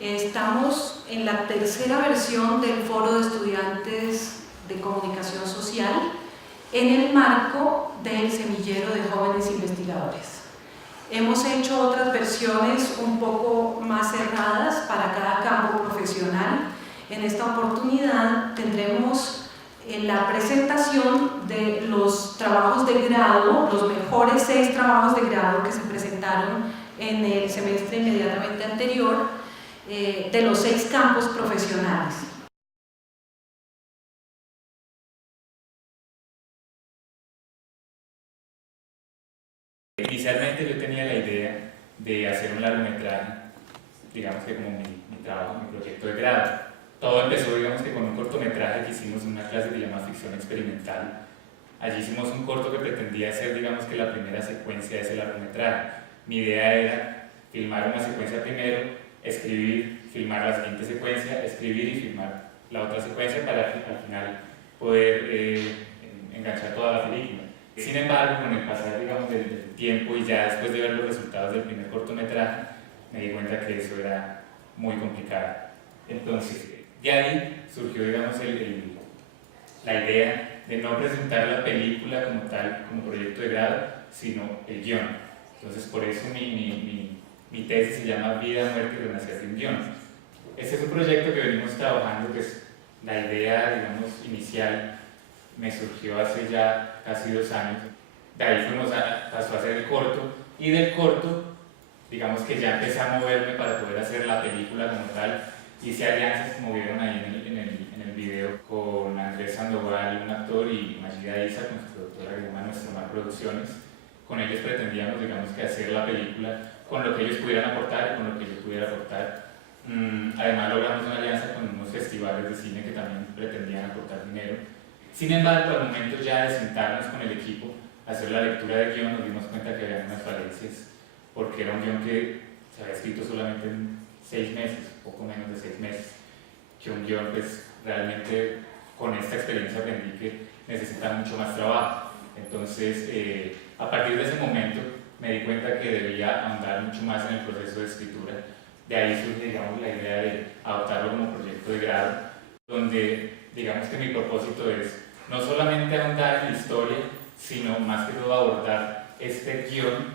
Estamos en la tercera versión del Foro de Estudiantes de Comunicación Social en el marco del Semillero de Jóvenes Investigadores. Hemos hecho otras versiones un poco más cerradas para cada campo profesional. En esta oportunidad tendremos la presentación de los trabajos de grado, los mejores 6 trabajos de grado que se presentaron en el semestre inmediatamente anterior, de los 6 campos profesionales. Inicialmente yo tenía la idea de hacer un largometraje, digamos que como mi trabajo, mi proyecto de grado. Todo empezó, digamos que con un cortometraje que hicimos en una clase que se llama ficción experimental. Allí hicimos un corto que pretendía ser, digamos que la primera secuencia de ese largometraje. Mi idea era filmar una secuencia primero, escribir, filmar la siguiente secuencia, escribir y filmar la otra secuencia para al final poder enganchar toda la película. Sin embargo, con el pasar, digamos, del tiempo y ya después de ver los resultados del primer cortometraje, me di cuenta que eso era muy complicado. Entonces, de ahí surgió, digamos, la idea de no presentar la película como tal, como proyecto de grado, sino el guión. Entonces, por eso mi tesis se llama Vida, Muerte y Renacer de un guión. Este es un proyecto que venimos trabajando, que es la idea, digamos, inicial me surgió hace ya casi 2 años. De ahí pasó a ser el corto, y del corto, digamos que ya empecé a moverme para poder hacer la película como tal. Hice alianzas, como vieron ahí en el video, con Andrés Sandoval, un actor, y Magida Isa, con su productora que se llama Nuestro Mar Producciones. Con ellos pretendíamos, digamos, que hacer la película con lo que ellos pudieran aportar y con lo que yo pudiera aportar. Además logramos una alianza con unos festivales de cine que también pretendían aportar dinero. Sin embargo, al momento ya de sentarnos con el equipo a hacer la lectura de guión, nos dimos cuenta que había unas falencias, porque era un guión que se había escrito solamente en 6 meses, poco menos de 6 meses, que un guión, pues realmente con esta experiencia aprendí que necesita mucho más trabajo. Entonces, a partir de ese momento me di cuenta que debía ahondar mucho más en el proceso de escritura. De ahí surge, digamos, la idea de adoptarlo como proyecto de grado, donde digamos que mi propósito es no solamente ahondar en la historia, sino más que todo abordar este guión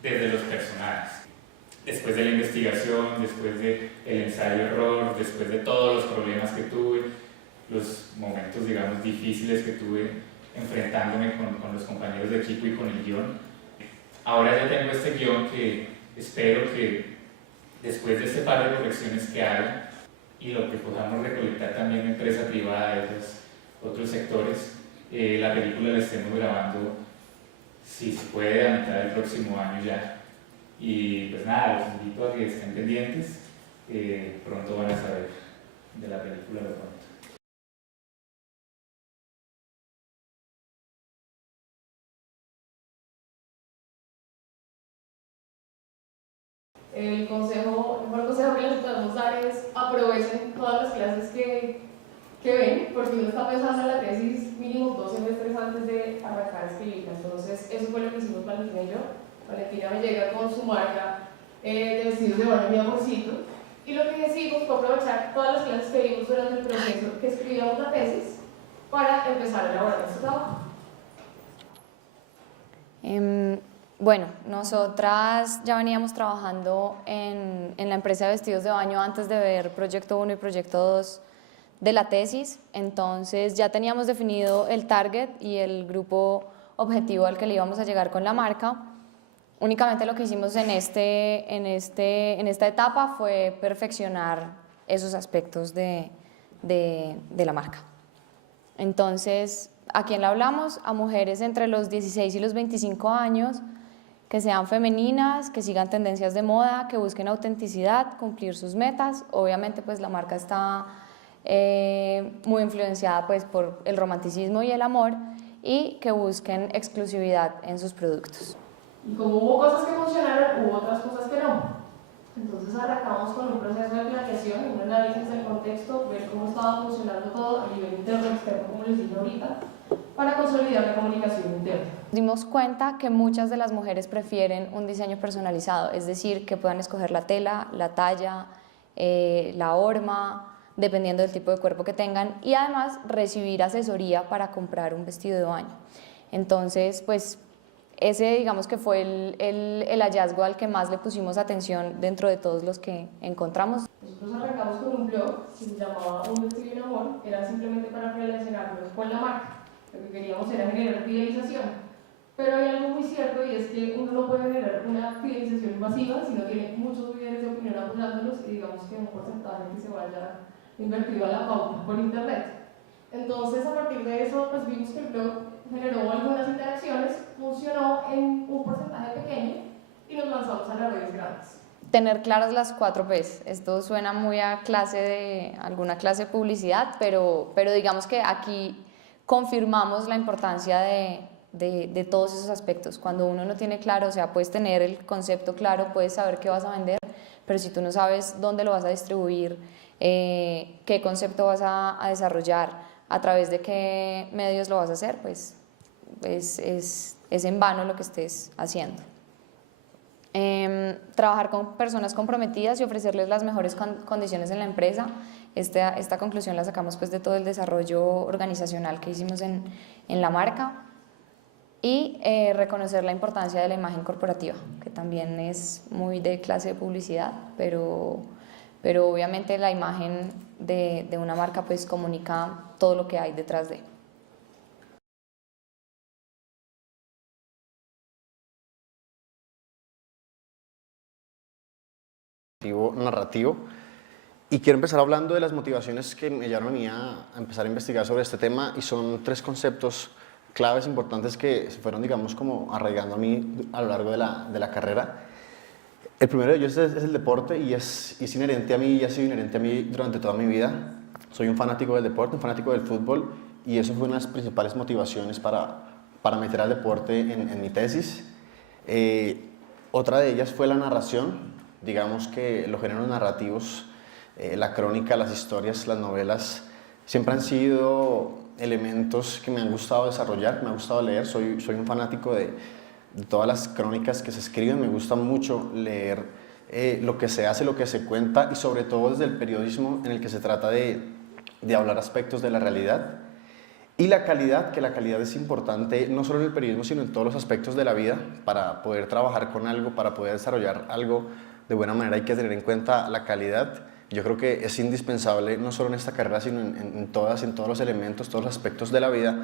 desde los personajes. Después de la investigación, después del ensayo-error, después de todos los problemas que tuve, los momentos, digamos, difíciles que tuve enfrentándome con los compañeros de equipo y con el guión, ahora ya tengo este guión que espero que después de este par de correcciones que haga y lo que podamos recolectar también en empresa privada de otros sectores, la película la estemos grabando, si se puede, a mitad del próximo año ya. Y pues nada, los invito a que estén pendientes, pronto van a saber de la película lo pronto. El mejor consejo que les podemos dar es aprovechen todas las clases que ven, porque uno está pensando en la tesis mínimo 2 semestres antes de arrancar a escribirla. Entonces, eso fue lo que hicimos Valentina y yo. Valentina me llega con su marca de vestidos de baño mi amorcito, y lo que decidimos fue aprovechar todas las clases que vimos durante el proceso que escribíamos la tesis para empezar a elaborar nuestro trabajo. Bueno, nosotras ya veníamos trabajando en la empresa de vestidos de baño antes de ver Proyecto 1 y Proyecto 2 de la tesis, entonces ya teníamos definido el target y el grupo objetivo al que le íbamos a llegar con la marca. Únicamente lo que hicimos en esta etapa fue perfeccionar esos aspectos de la marca. Entonces, ¿a quién le hablamos? A mujeres entre los 16 y los 25 años, que sean femeninas, que sigan tendencias de moda, que busquen autenticidad, cumplir sus metas. Obviamente, pues la marca está muy influenciada pues, por el romanticismo y el amor, y que busquen exclusividad en sus productos. Y como hubo cosas que funcionaron, hubo otras cosas que no. Entonces arrancamos con un proceso de planeación, un análisis del contexto, ver cómo estaba funcionando todo a nivel interno y externo, como les dije ahorita, para consolidar la comunicación interna. Nos dimos cuenta que muchas de las mujeres prefieren un diseño personalizado, es decir, que puedan escoger la tela, la talla, la horma, dependiendo del tipo de cuerpo que tengan, y además recibir asesoría para comprar un vestido de baño. Entonces, pues ese digamos que fue el hallazgo al que más le pusimos atención dentro de todos los que encontramos. Nosotros arrancamos con un blog que se llamaba Un Vestido y un Amor, que era simplemente para relacionarnos con la marca. Lo que queríamos era generar fidelización. Pero hay algo muy cierto y es que uno no puede generar una fidelización masiva si no tiene muchos líderes de opinión apoyándolos y digamos que un porcentaje que se vaya invertido a la pauta por internet. Entonces, a partir de eso, pues vimos que el blog generó algunas interacciones, funcionó en un porcentaje pequeño y nos lanzamos a las redes grandes. Tener claras las 4 P's. Esto suena muy a alguna clase de publicidad, pero digamos que aquí confirmamos la importancia de todos esos aspectos. Cuando uno no tiene claro, o sea, puedes tener el concepto claro, puedes saber qué vas a vender, pero si tú no sabes dónde lo vas a distribuir, qué concepto vas a desarrollar, a través de qué medios lo vas a hacer, pues es en vano lo que estés haciendo. Trabajar con personas comprometidas y ofrecerles las mejores condiciones en la empresa. Esta conclusión la sacamos pues de todo el desarrollo organizacional que hicimos en la marca. Y reconocer la importancia de la imagen corporativa, que también es muy de clase de publicidad, pero obviamente la imagen de una marca pues comunica todo lo que hay detrás de. Narrativo, y quiero empezar hablando de las motivaciones que me llevaron a mí a empezar a investigar sobre este tema, y son 3 conceptos claves importantes que se fueron, digamos, como arraigando a mí a lo largo de la carrera. El primero de ellos es el deporte, y es inherente a mí, y ha sido inherente a mí durante toda mi vida. Soy un fanático del deporte, un fanático del fútbol, y eso fue una de las principales motivaciones para meter al deporte en mi tesis. Otra de ellas fue la narración. Digamos que los géneros narrativos, la crónica, las historias, las novelas, siempre han sido elementos que me han gustado desarrollar, me ha gustado leer. Soy un fanático de todas las crónicas que se escriben. Me gusta mucho leer lo que se hace, lo que se cuenta, y sobre todo desde el periodismo, en el que se trata de hablar aspectos de la realidad. Y la calidad, que la calidad es importante no solo en el periodismo, sino en todos los aspectos de la vida. Para poder trabajar con algo, para poder desarrollar algo de buena manera, hay que tener en cuenta la calidad. Yo creo que es indispensable, no solo en esta carrera, sino en todos los elementos, todos los aspectos de la vida,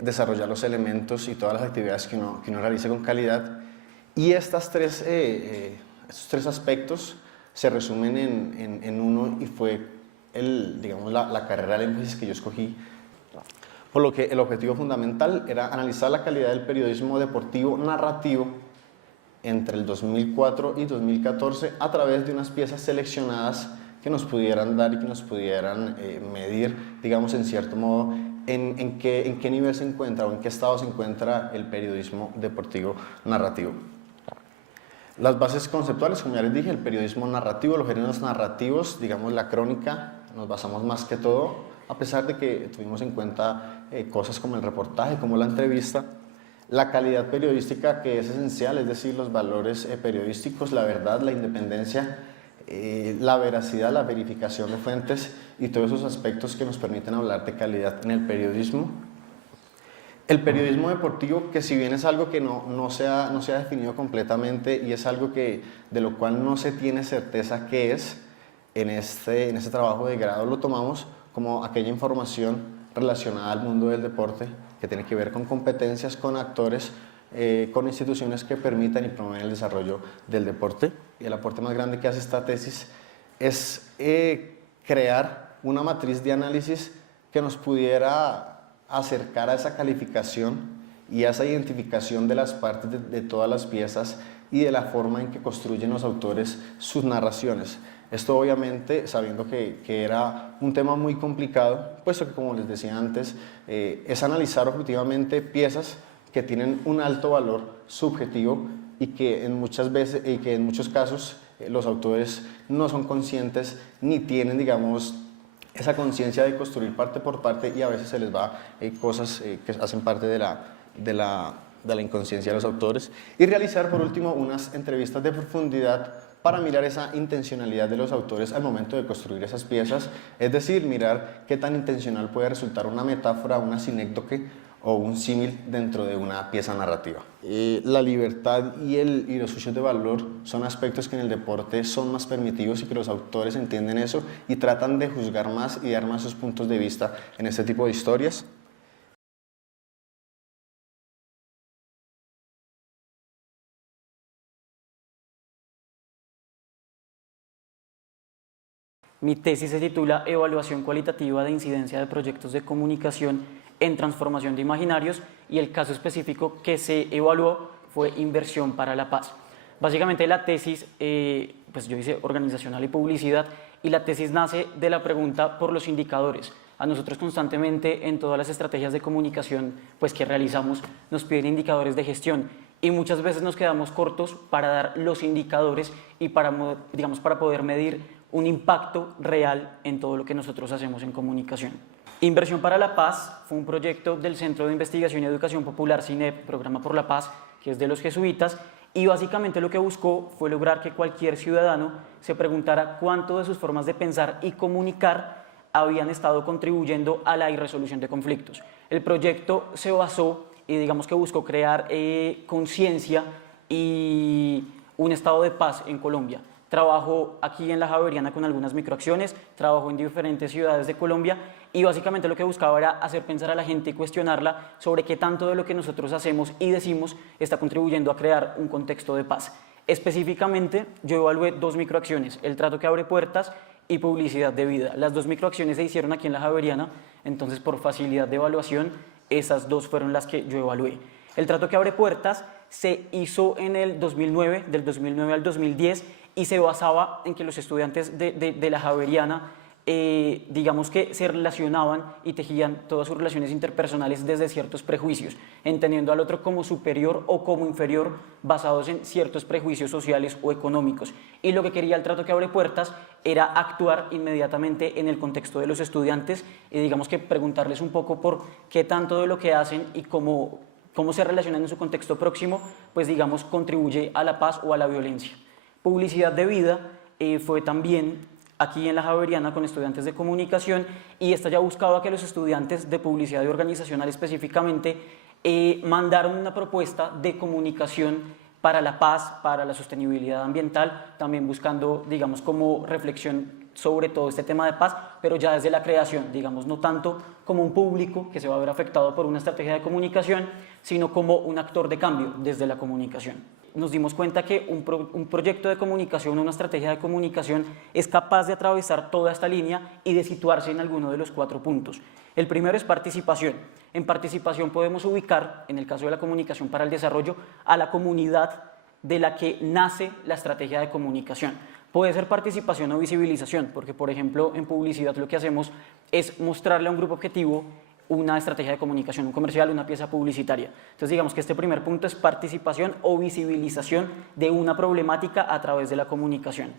desarrollar los elementos y todas las actividades que uno realice con calidad. Y estos 3 aspectos se resumen en uno, y fue digamos, la carrera, el énfasis que yo escogí. Por lo que el objetivo fundamental era analizar la calidad del periodismo deportivo narrativo entre el 2004 y 2014 a través de unas piezas seleccionadas que nos pudieran dar y que nos pudieran medir, digamos, en cierto modo, en qué nivel se encuentra o en qué estado se encuentra el periodismo deportivo narrativo. Las bases conceptuales, como ya les dije, el periodismo narrativo, los géneros narrativos, digamos la crónica, nos basamos más que todo, a pesar de que tuvimos en cuenta cosas como el reportaje, como la entrevista. La calidad periodística, que es esencial, es decir, los valores periodísticos, la verdad, la independencia, la veracidad, la verificación de fuentes y todos esos aspectos que nos permiten hablar de calidad en el periodismo. El periodismo deportivo, que si bien es algo que no se ha definido completamente y es algo de lo cual no se tiene certeza qué es, en este trabajo de grado lo tomamos como aquella información relacionada al mundo del deporte que tiene que ver con competencias, con actores, con instituciones que permitan y promueven el desarrollo del deporte. Y el aporte más grande que hace esta tesis es crear una matriz de análisis que nos pudiera acercar a esa calificación y a esa identificación de las partes de todas las piezas y de la forma en que construyen los autores sus narraciones. Esto obviamente sabiendo que era un tema muy complicado, puesto que, como les decía antes, es analizar objetivamente piezas que tienen un alto valor subjetivo y que en muchos casos los autores no son conscientes ni tienen, digamos, esa conciencia de construir parte por parte, y a veces se les va cosas que hacen parte de la inconsciencia de los autores, y realizar por último unas entrevistas de profundidad para mirar esa intencionalidad de los autores al momento de construir esas piezas, es decir, mirar qué tan intencional puede resultar una metáfora, una sinécdoque o un símil dentro de una pieza narrativa. La libertad y los juicios de valor son aspectos que en el deporte son más permitidos y que los autores entienden eso y tratan de juzgar más y dar más sus puntos de vista en este tipo de historias. Mi tesis se titula Evaluación cualitativa de incidencia de proyectos de comunicación en transformación de imaginarios, y el caso específico que se evaluó fue Inversión para la Paz. Básicamente la tesis, pues yo hice organizacional y publicidad, y la tesis nace de la pregunta por los indicadores. A nosotros constantemente en todas las estrategias de comunicación pues, que realizamos nos piden indicadores de gestión, y muchas veces nos quedamos cortos para dar los indicadores y para poder medir un impacto real en todo lo que nosotros hacemos en comunicación. Inversión para la Paz fue un proyecto del Centro de Investigación y Educación Popular CINEP, Programa por la Paz, que es de los jesuitas, y básicamente lo que buscó fue lograr que cualquier ciudadano se preguntara cuánto de sus formas de pensar y comunicar habían estado contribuyendo a la irresolución de conflictos. El proyecto se basó y digamos que buscó crear conciencia y un estado de paz en Colombia. Trabajó aquí en la Javeriana con algunas microacciones, trabajó en diferentes ciudades de Colombia, y básicamente lo que buscaba era hacer pensar a la gente y cuestionarla sobre qué tanto de lo que nosotros hacemos y decimos está contribuyendo a crear un contexto de paz. Específicamente, yo evalué 2 microacciones, el trato que abre puertas y publicidad de vida. Las 2 microacciones se hicieron aquí en la Javeriana, entonces por facilidad de evaluación, esas 2 fueron las que yo evalué. El trato que abre puertas se hizo en el 2009, del 2009 al 2010, y se basaba en que los estudiantes de la Javeriana, digamos que se relacionaban y tejían todas sus relaciones interpersonales desde ciertos prejuicios, entendiendo al otro como superior o como inferior, basados en ciertos prejuicios sociales o económicos. Y lo que quería el trato que abre puertas era actuar inmediatamente en el contexto de los estudiantes y digamos que preguntarles un poco por qué tanto de lo que hacen y cómo se relacionan en su contexto próximo, pues digamos contribuye a la paz o a la violencia. Publicidad de vida fue también aquí en la Javeriana con estudiantes de comunicación, y esta ya buscaba que los estudiantes de publicidad y organizacional específicamente mandaron una propuesta de comunicación para la paz, para la sostenibilidad ambiental, también buscando, digamos, como reflexión sobre todo este tema de paz, pero ya desde la creación, digamos, no tanto como un público que se va a ver afectado por una estrategia de comunicación, sino como un actor de cambio desde la comunicación. Nos dimos cuenta que un proyecto de comunicación, una estrategia de comunicación es capaz de atravesar toda esta línea y de situarse en alguno de los 4 puntos. El primero es participación. En participación podemos ubicar, en el caso de la comunicación para el desarrollo, a la comunidad de la que nace la estrategia de comunicación. Puede ser participación o visibilización, porque por ejemplo en publicidad lo que hacemos es mostrarle a un grupo objetivo una estrategia de comunicación, un comercial, una pieza publicitaria. Entonces digamos que este primer punto es participación o visibilización de una problemática a través de la comunicación.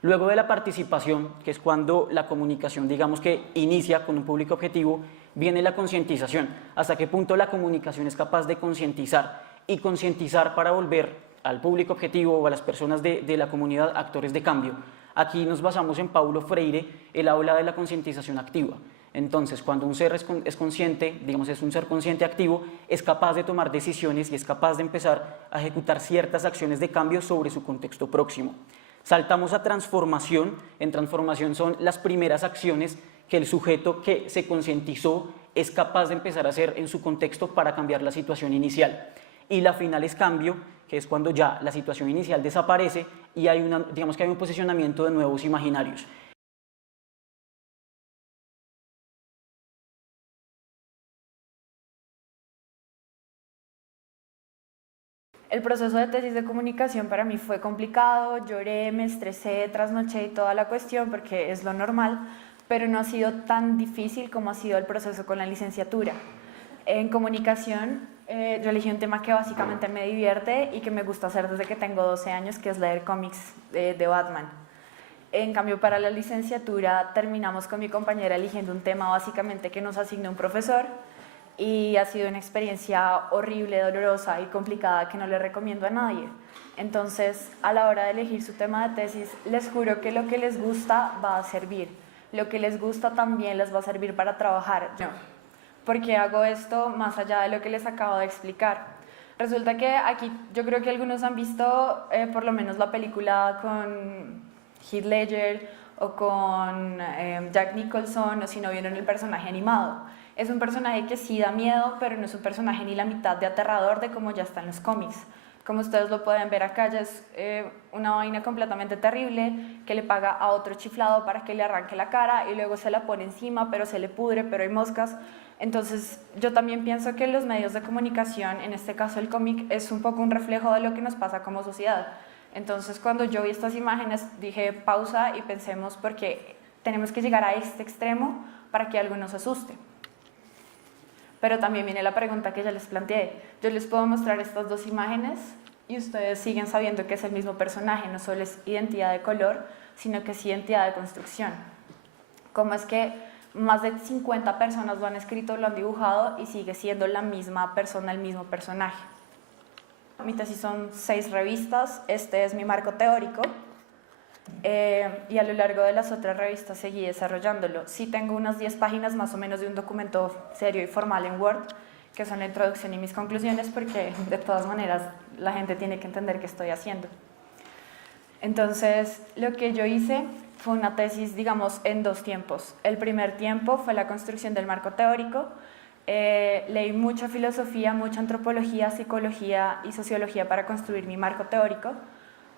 Luego de la participación, que es cuando la comunicación digamos que inicia con un público objetivo, viene la concientización. ¿Hasta qué punto la comunicación es capaz de concientizar? Y concientizar para volver al público objetivo o a las personas de la comunidad actores de cambio. Aquí nos basamos en Paulo Freire, él habla de la concientización activa. Entonces, cuando un ser es consciente, digamos es un ser consciente activo, es capaz de tomar decisiones y es capaz de empezar a ejecutar ciertas acciones de cambio sobre su contexto próximo. Saltamos a transformación. En transformación son las primeras acciones que el sujeto que se concientizó es capaz de empezar a hacer en su contexto para cambiar la situación inicial. Y la final es cambio, que es cuando ya la situación inicial desaparece y hay digamos que hay un posicionamiento de nuevos imaginarios. El proceso de tesis de comunicación para mí fue complicado, lloré, me estresé, trasnoché y toda la cuestión porque es lo normal, pero no ha sido tan difícil como ha sido el proceso con la licenciatura. En comunicación yo elegí un tema que básicamente me divierte y que me gusta hacer desde que tengo 12 años, que es leer cómics de Batman. En cambio, para la licenciatura terminamos con mi compañera eligiendo un tema básicamente que nos asignó un profesor, y ha sido una experiencia horrible, dolorosa y complicada que no le recomiendo a nadie. Entonces, a la hora de elegir su tema de tesis, les juro que lo que les gusta va a servir. Lo que les gusta también les va a servir para trabajar. ¿Por qué hago esto más allá de lo que les acabo de explicar? Resulta que aquí yo creo que algunos han visto por lo menos la película con Heath Ledger o con Jack Nicholson, o si no vieron el personaje animado. Es un personaje que sí da miedo, pero no es un personaje ni la mitad de aterrador de como ya está en los cómics. Como ustedes lo pueden ver acá, ya es una vaina completamente terrible que le paga a otro chiflado para que le arranque la cara y luego se la pone encima, pero se le pudre, pero hay moscas. Entonces, yo también pienso que los medios de comunicación, en este caso el cómic, es un poco un reflejo de lo que nos pasa como sociedad. Entonces, cuando yo vi estas imágenes, dije pausa y pensemos porque tenemos que llegar a este extremo para que algo nos asuste. Pero también viene la pregunta que ya les planteé. Yo les puedo mostrar estas dos imágenes y ustedes siguen sabiendo que es el mismo personaje, no solo es identidad de color, sino que es identidad de construcción. ¿Cómo es que más de 50 personas lo han escrito, lo han dibujado y sigue siendo la misma persona, el mismo personaje? Mi tesis son 6 revistas, este es mi marco teórico. Y a lo largo de las otras revistas seguí desarrollándolo. Sí tengo unas 10 páginas más o menos de un documento serio y formal en Word, que son la introducción y mis conclusiones, porque de todas maneras la gente tiene que entender qué estoy haciendo. Entonces, lo que yo hice fue una tesis, digamos, en 2 tiempos. El primer tiempo fue la construcción del marco teórico. Leí mucha filosofía, mucha antropología, psicología y sociología para construir mi marco teórico.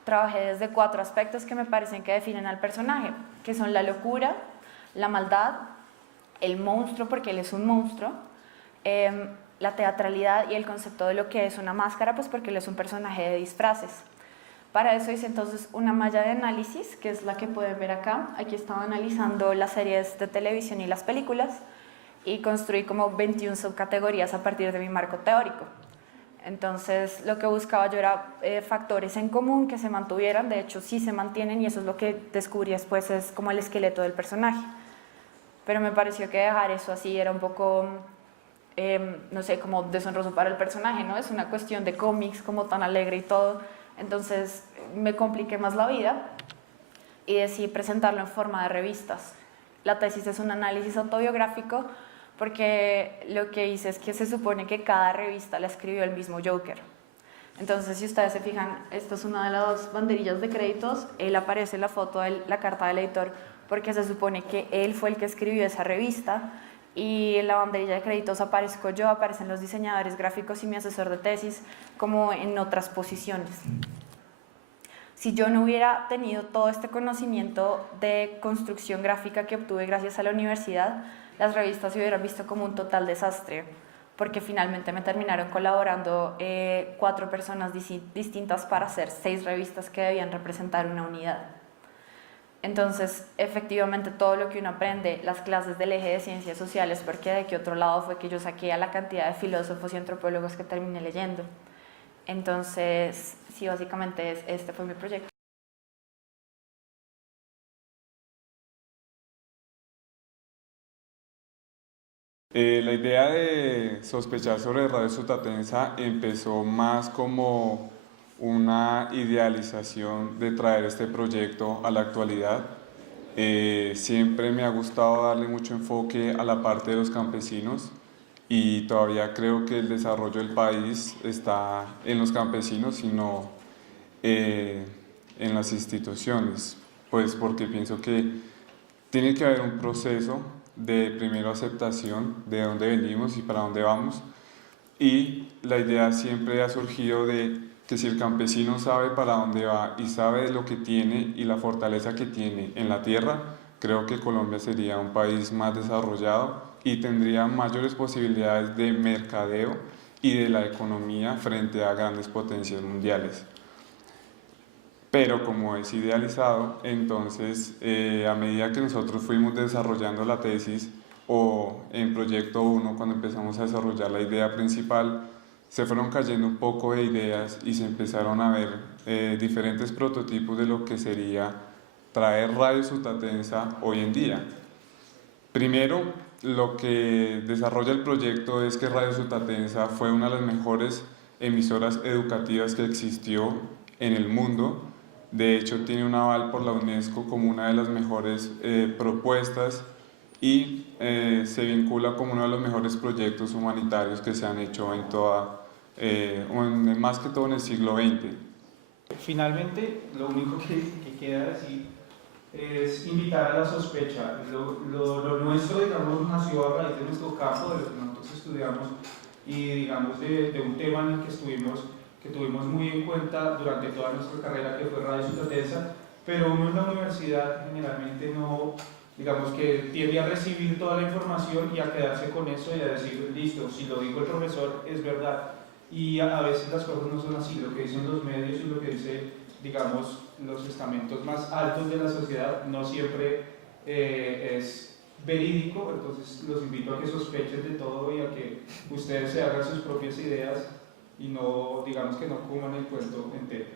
Trabajé desde 4 aspectos que me parecen que definen al personaje, que son la locura, la maldad, el monstruo, porque él es un monstruo, la teatralidad y el concepto de lo que es una máscara, pues porque él es un personaje de disfraces. Para eso hice entonces una malla de análisis, que es la que pueden ver acá. Aquí estaba analizando las series de televisión y las películas y construí como 21 subcategorías a partir de mi marco teórico. Entonces, lo que buscaba yo era factores en común que se mantuvieran, de hecho sí se mantienen y eso es lo que descubrí después, es como el esqueleto del personaje. Pero me pareció que dejar eso así era un poco, no sé, como deshonroso para el personaje, ¿no? Es una cuestión de cómics, como tan alegre y todo, entonces me compliqué más la vida y decidí presentarlo en forma de revistas. La tesis es un análisis autobiográfico, porque lo que hice es que se supone que cada revista la escribió el mismo Joker. Entonces, si ustedes se fijan, esta es una de las banderillas de créditos, él aparece en la foto de la carta del editor, porque se supone que él fue el que escribió esa revista, y en la banderilla de créditos aparezco yo, aparecen los diseñadores gráficos y mi asesor de tesis, como en otras posiciones. Si yo no hubiera tenido todo este conocimiento de construcción gráfica que obtuve gracias a la universidad, las revistas se hubieran visto como un total desastre, porque finalmente me terminaron colaborando 4 personas distintas para hacer 6 revistas que debían representar una unidad. Entonces, efectivamente, todo lo que uno aprende, las clases del eje de ciencias sociales, porque de qué otro lado fue que yo saqué a la cantidad de filósofos y antropólogos que terminé leyendo. Entonces, sí, básicamente este fue mi proyecto. La idea de sospechar sobre Radio Sutatensa empezó más como una idealización de traer este proyecto a la actualidad. Siempre me ha gustado darle mucho enfoque a la parte de los campesinos y todavía creo que el desarrollo del país está en los campesinos y no en las instituciones, pues porque pienso que tiene que haber un proceso de primero aceptación de dónde venimos y para dónde vamos, y la idea siempre ha surgido de que si el campesino sabe para dónde va y sabe lo que tiene y la fortaleza que tiene en la tierra, creo que Colombia sería un país más desarrollado y tendría mayores posibilidades de mercadeo y de la economía frente a grandes potencias mundiales. Pero como es idealizado, entonces a medida que nosotros fuimos desarrollando la tesis o en proyecto 1, cuando empezamos a desarrollar la idea principal, se fueron cayendo un poco de ideas y se empezaron a ver diferentes prototipos de lo que sería traer Radio Sutatensa hoy en día. Primero, lo que desarrolla el proyecto es que Radio Sutatensa fue una de las mejores emisoras educativas que existió en el mundo. De hecho, tiene un aval por la UNESCO como una de las mejores propuestas y se vincula como uno de los mejores proyectos humanitarios que se han hecho en más que todo en el siglo XX. Finalmente, lo único que queda decir es invitar a la sospecha. Lo nuestro, digamos, nació a raíz de nuestro campo, de lo que nosotros estudiamos y, digamos, de un tema en el que tuvimos muy en cuenta durante toda nuestra carrera, que fue Radio Sutatensa, pero uno en la universidad generalmente no, digamos, que tiende a recibir toda la información y a quedarse con eso y a decir, listo, si lo dijo el profesor es verdad. Y a veces las cosas no son así, lo que dicen los medios y lo que dice, digamos, los estamentos más altos de la sociedad no siempre es verídico. Entonces los invito a que sospechen de todo y a que ustedes se hagan sus propias ideas y no, digamos, que no coman el cuento entero.